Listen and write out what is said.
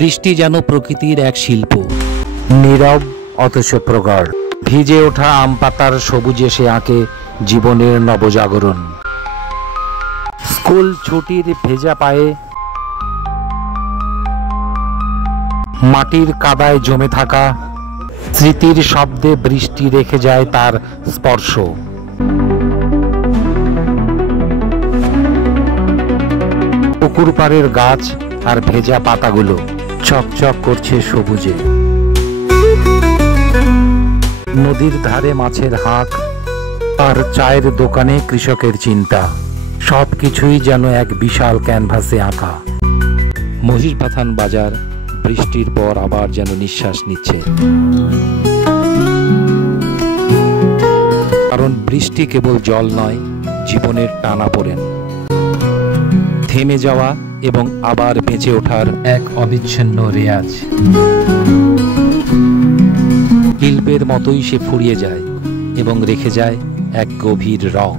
বৃষ্টি যেন প্রকৃতির এক শিল্প, নীরব অথচ প্রগাঢ়। ভিজে ওঠা আম পাতার সবুজে সে আঁকে জীবনের নবজাগরণ। স্কুল ছুটির ভেজা পায়ে মাটির কাদায় জমে থাকা স্মৃতির শব্দে বৃষ্টি রেখে যায় তার স্পর্শ। পুকুর পাড়ের গাছ আর ভেজা পাতাগুলো চকচক করছে সবুজে। নদীর ধারে মাছের হাঁক আর চায়ের দোকানে কৃষকের চিন্তা, সবকিছুই যেন এক বিশাল ক্যানভাসে আঁকা। মহিষবাথান বাজার বৃষ্টির পর আবার যেন নিঃশ্বাস নিচ্ছে, কারণ বৃষ্টি কেবল জল নয়, জীবনের টানাপোড়েন, থেমে যাওয়া এবং আবার বেঁচে ওঠার এক অবিচ্ছিন্ন রেয়াজ। শিল্পের মতোই সে ফুরিয়ে যায় এবং রেখে যায় এক গভীর রং।